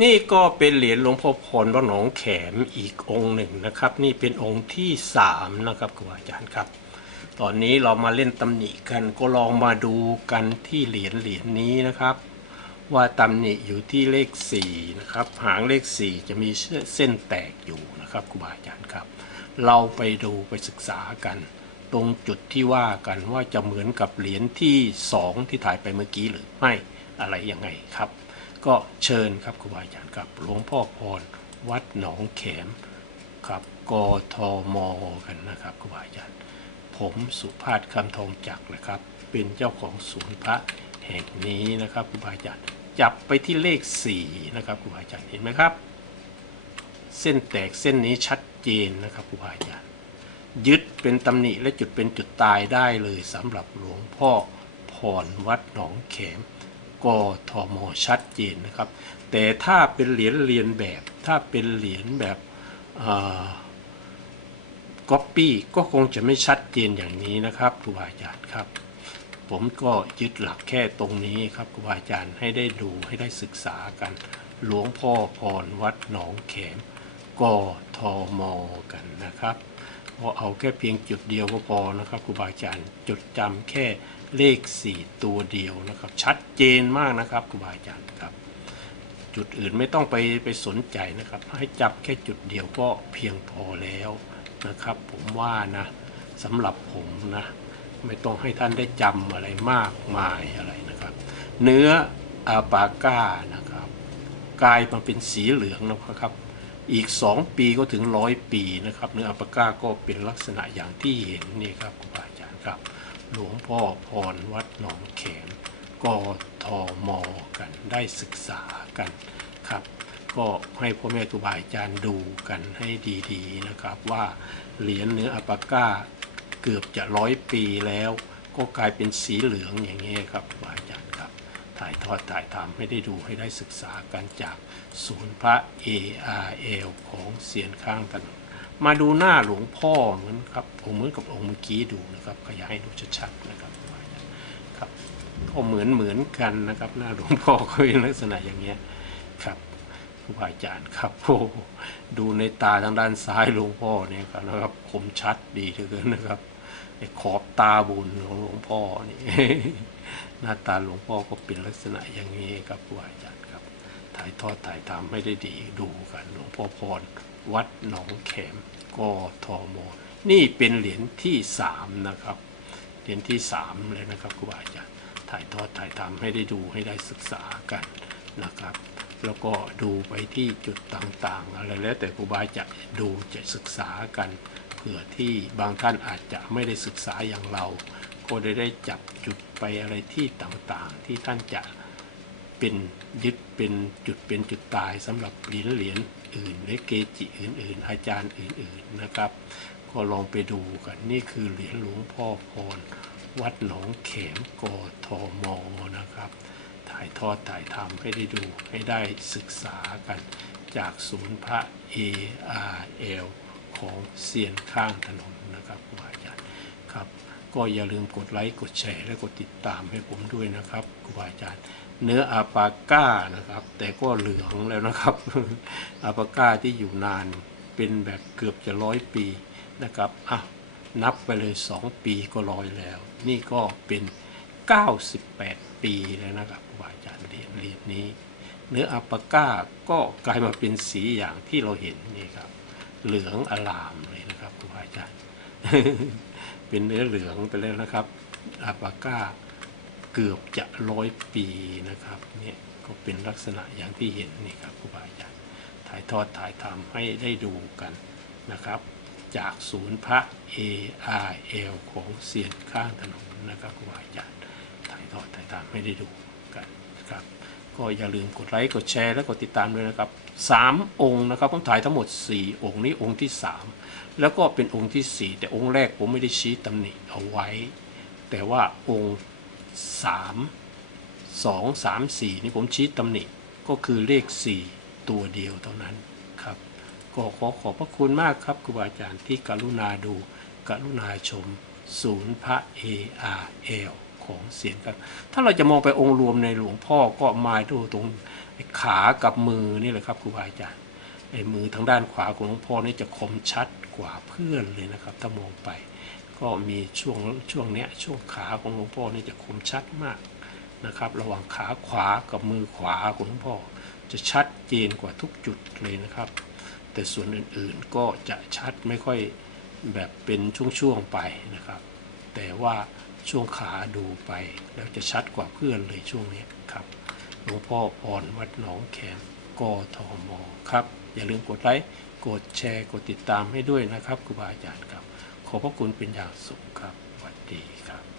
นี่ก็เป็นเหรียญหลวงพ่อพรวัดหนองแขมอีกองค์หนึ่งนะครับ นี่เป็นองค์ที่สามนะครับครูอาจารย์ครับ ตอนนี้เรามาเล่นตำหนิกันก็ลองมาดูกันที่เหรียญเหรียญนี้นะครับ ว่าตำหนิอยู่ที่เลข4นะครับ หางเลข4จะมีเส้นแตกอยู่นะครับครูบาอาจารย์ครับ เราไปดูไปศึกษากัน ตรงจุดที่ว่ากันว่าจะเหมือนกับเหรียญที่2ที่ถ่ายไปเมื่อกี้หรือไม่อะไรยังไงครับ ก็เชิญครับครูบาอาจารย์ครับหลวงพ่อพรวัดหนองแขมครับกทมกันนะครับครูบาอาจารย์ ผมสุภาพคำทองจักรนะครับ เป็นเจ้าของศูนย์พระแห่งนี้นะครับครูบาอาจารย์จับไปที่เลข 4 นะครับครูบาอาจารย์เห็นไหมครับ เส้นแตกเส้นนี้ชัดเจนนะครับครูบาอาจารย์ ยึดเป็นตำหนิและจุดเป็นจุดตายได้เลยสำหรับหลวงพ่อพรวัดหนองแขม กทมชัดเจนนะครับ แต่ถ้าเป็นเหรียญเรียนแบบ ถ้าเป็นเหรียญแบบก๊อปปี้ก็คงจะไม่ชัดเจนอย่างนี้นะครับครูบาอาจารย์ครับ ผมก็ยึดหลักแค่ตรงนี้ครับครูบาอาจารย์ให้ได้ดูให้ได้ศึกษากัน หลวงพ่อพรวัดหนองแขมกทมกันนะครับ เอาแค่เพียงจุดเดียวก็พอนะครับครูบาอาจารย์จดจำแค่เลข 4 ตัวเดียวนะครับ ชัดเจนมากนะครับครูบาอาจารย์ครับ จุดอื่นไม่ต้องไปไปสนใจนะครับ ให้จับแค่จุดเดียวก็เพียงพอแล้วนะครับ ผมว่านะสำหรับผมนะไม่ต้องให้ท่านได้จำอะไรมากมายอะไรนะครับ เนื้ออาปาก้านะครับ กลายมาเป็นสีเหลืองนะครับ อีก 2 ปีก็ถึงร้อยปีนะครับ เนื้ออัปาก้าก็เป็นลักษณะอย่างที่เห็นนี่ครับครูบาอาจารย์ครับ หลวงพ่อพรวัดหนองแขมกทมกันได้ศึกษากันครับ ก็ให้พ่อแม่ครูบาอาจารย์ดูกันให้ดีๆนะครับ ว่าเหรียญเนื้ออัปาก้าเกือบจะร้อยปีแล้ว ก็กลายเป็นสีเหลืองอย่างนี้ครับครูบาอาจารย์ ถ่ายทอดถ่ายทำให้ได้ดูให้ได้ศึกษากันจากศูนย์พระ ARL ของเสียนข้างถนนมาดูหน้าหลวงพ่อเหมือนครับผมเหมือนกับองค์เมื่อกี้ดูนะครับขยายให้ดูชัดๆนะครับครับก็เหมือนเหมือนกันนะครับ หน้าหลวงพ่อก็เป็นลักษณะอย่างเงี้ยครับครูบาอาจารย์ครับโอ้ดูในตาทางด้านซ้ายหลวงพ่อเนี่ยครับนะครับคมชัดดีเหลือเกินนะครับขอบตาบุญของหลวงพ่อนี่ หน้าตาหลวงพ่อก็เป็นลักษณะอย่างนี้ครับครูอาจารย์ครับ ถ่ายทอดถ่ายทำให้ได้ดีดูกันหลวงพ่อพร วัดหนองแขมกทมนี่เป็นเหรียญที่สามนะครับเหรียญที่สามเลยนะครับครูอาจารย์ถ่ายทอดถ่ายทำให้ได้ดูให้ได้ศึกษากันนะครับแล้วก็ดูไปที่จุดต่างๆ อะไรแล้วแต่ครูบาจะดูจะศึกษากันเผื่อที่บางท่านอาจจะไม่ได้ศึกษาอย่างเรา ก็ได้ได้จับจุด ไปอะไรที่ต่างๆ ที่ท่านจะเป็นยึดเป็นจุดเป็นจุดตายสำหรับเหรียญเหรียญอื่นหรือเกจิอื่น ๆ อาจารย์อื่น ๆนะครับ ก็ลองไปดูกันนี่คือเหรียญหลวงพ่อพรวัดหนองเขมกทมนะครับ ถ่ายทอดถ่ายทำให้ได้ดูให้ได้ศึกษากันจากศูนย์พระ ARL ของเซียนข้างถนนนะครับครูบาอาจารย์ครับ ก็อย่าลืมกดไลค์กดแชร์และกดติดตามให้ผมด้วยนะครับครูบาอาจารย์ เนื้ออาปาก้านะครับ แต่ก็เหลืองแล้วนะครับอาปาก้าที่อยู่นานเป็นแบบเกือบจะร้อยปีนะครับอะนับไปเลย 2 ปีก็ร้อยแล้ว นี่ก็เป็น 98 ปีแล้วนะครับครูบาอาจารย์เรียญเรียญนี้ เนื้ออัปปาก้าก็กลายมาเป็นสีอย่างที่เราเห็นนี่ครับ เหลืองอลามเลยนะครับครูบาอาจารย์ เป็นเนื้อเหลืองไปแล้วนะครับอัปาก้าเกือบจะร้อยปีนะครับเนี่ยก็เป็นลักษณะอย่างที่เห็นนี่ครับครูบาอาจารย์ถ่ายทอดถ่ายทำให้ได้ดูกันนะครับ จากศูนย์พระ ARL ของเสียนข้างถนนนะครับครูบาอาจารย์ถ่ายทอดถ่ายทำให้ได้ดูกันนะครับ ก็อย่าลืมกดไลค์กดแชร์และกดติดตามด้วยนะครับสามองค์นะครับผมถ่ายทั้งหมด 4 องค์นี้องค์ที่ 3 แล้วก็เป็นองค์ทีสี่ 4 แต่องค์แรกผมไม่ได้ชี้ตำหนิเอาไว้ แต่ว่าองค์ 3 2 3 4 นี่ผมชี้ตำหนิก็คือเลข 4 ตัวเดียวเท่านั้นครับ ก็ขอขอบพระคุณมากครับครูบาอาจารย์ที่กรุณาดูกรุณาชม ศูนย์พระ ARL ของเสียงกัน ถ้าเราจะมองไปองค์รวมในหลวงพ่อก็มาดูตรงขากับมือนี่แหละครับครูบาอาจารย์ไอ้มือทางด้านขวาของหลวงพ่อนี่จะคมชัดกว่าเพื่อนเลยนะครับ ถ้ามองไป ก็มีช่วงช่วงเนี้ยช่วงขาของหลวงพ่อนี่จะคมชัดมากนะครับ ระหว่างขาขวากับมือขวาของหลวงพ่อ จะชัดเจนกว่าทุกจุดเลยนะครับ แต่ส่วนอื่นๆก็จะชัดไม่ค่อยแบบเป็นช่วงๆไปนะครับ แต่ว่า ช่วงขาดูไป แล้วจะชัดกว่าเพื่อนเลยช่วงนี้ครับหลวงพ่อพรวัดหนองแขมกทมครับ อย่าลืมกดไลค์กดแชร์กดติดตามให้ด้วยนะครับครูบาอาจารย์ครับ ขอบพระคุณเป็นอย่างสูงครับสวัสดีครับ